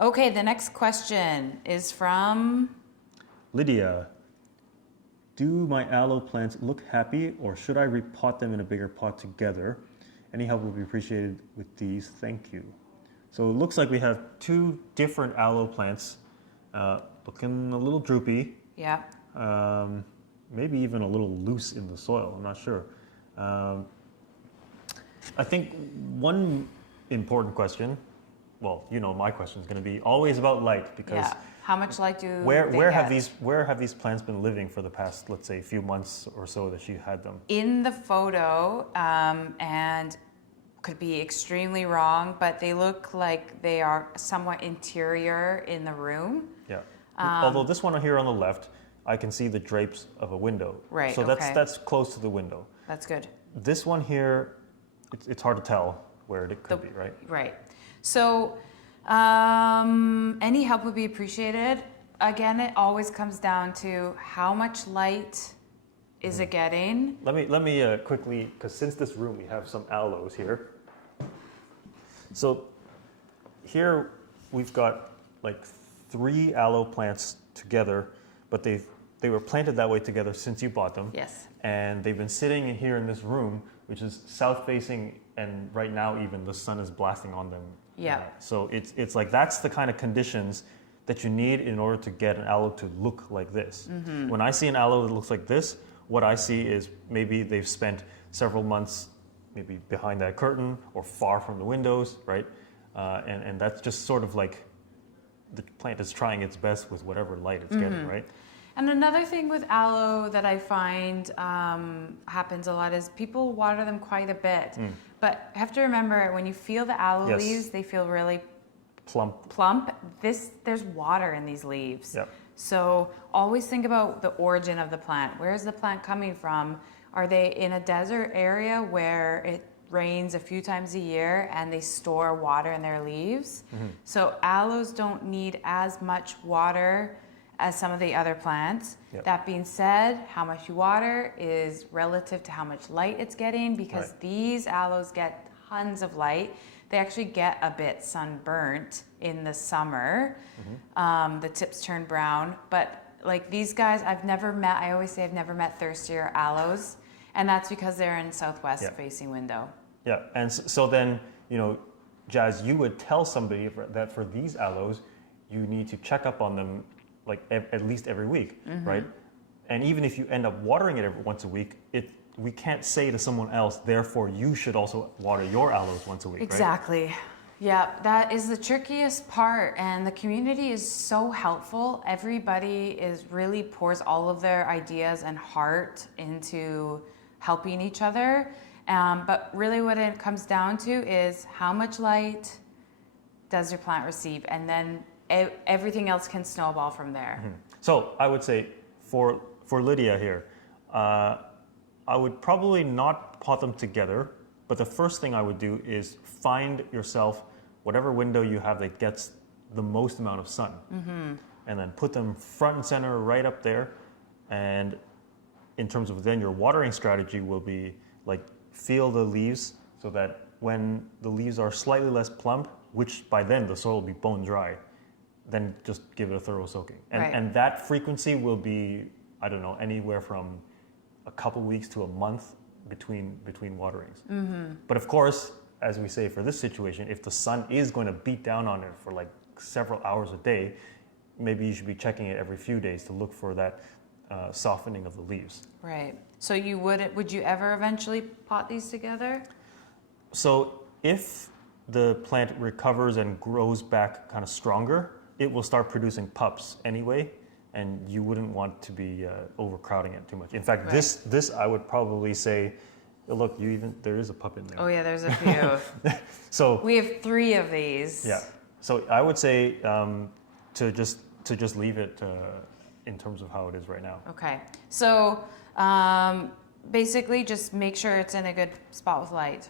Okay, the next question is from Lydia. Do my aloe plants look happy, or should I repot them in a bigger pot together? Any help would be appreciated with these. Thank you. So it looks like we have two different aloe plants, looking a little droopy. Yeah. Maybe even a little loose in the soil. I'm not sure. I think one important question, well, you know, my question is going to be always about light, because how much light do where have these plants been living for the past, let's say, few months or so that you had them? In the photo, and could be extremely wrong, but they look like they are somewhat interior in the room. Yeah. Although this one here on the left, I can see the drapes of a window. Right. So that's close to the window. That's good. This one here, it's hard to tell where it could be, right? Right. So any help would be appreciated. Again, it always comes down to how much light is it getting. Let me quickly, because since this room we have some aloes here. So here we've got like 3 aloe plants together, but they were planted that way together since you bought them. Yes. And they've been sitting here in this room, which is south facing, and right now even the sun is blasting on them. Yeah. So it's like that's the kind of conditions that you need in order to get an aloe to look like this. Mm-hmm. When I see an aloe that looks like this, what I see is maybe they've spent several months maybe behind that curtain or far from the windows, right? And that's just sort of like the plant is trying its best with whatever light it's getting, right? And another thing with aloe that I find happens a lot is people water them quite a bit. But you have to remember, when you feel the aloe leaves, they feel really plump. There's water in these leaves. Yep. So always think about the origin of the plant. Where is the plant coming from? Are they in a desert area where it rains a few times a year and they store water in their leaves? So aloes don't need as much water as some of the other plants. Yep. That being said, how much you water is relative to how much light it's getting, because these aloes get tons of light. They actually get a bit sunburnt in the summer. The tips turn brown, but like these guys, I always say I've never met thirstier aloes, and that's because they're in southwest facing window. Yeah, and so then, you know, Jazz, you would tell somebody that for these aloes, you need to check up on them like at least every week, right? And even if you end up watering it once a week, we can't say to someone else, therefore you should also water your aloes once a week, exactly. Right? Yeah, that is the trickiest part, and the community is so helpful. Everybody really pours all of their ideas and heart into helping each other. But really what it comes down to is how much light does your plant receive, and then everything else can snowball from there. So I would say for Lydia here, I would probably not pot them together, but the first thing I would do is find yourself whatever window you have that gets the most amount of sun, and then put them front and center right up there. And in terms of then your watering strategy will be like feel the leaves, so that when the leaves are slightly less plump, which by then the soil will be bone dry, then just give it a thorough soaking. And that frequency will be, I don't know, anywhere from a couple weeks to a month between waterings. But of course, as we say for this situation, if the sun is going to beat down on it for like several hours a day, maybe you should be checking it every few days to look for that softening of the leaves. Right. So would you ever eventually pot these together? So if the plant recovers and grows back kind of stronger, it will start producing pups anyway, and you wouldn't want to be overcrowding it too much. In fact, this I would probably say, look, there is a pup in there. Oh yeah, there's a few. So we have 3 of these. Yeah. So I would say to just leave it in terms of how it is right now. Okay. So basically, just make sure it's in a good spot with light.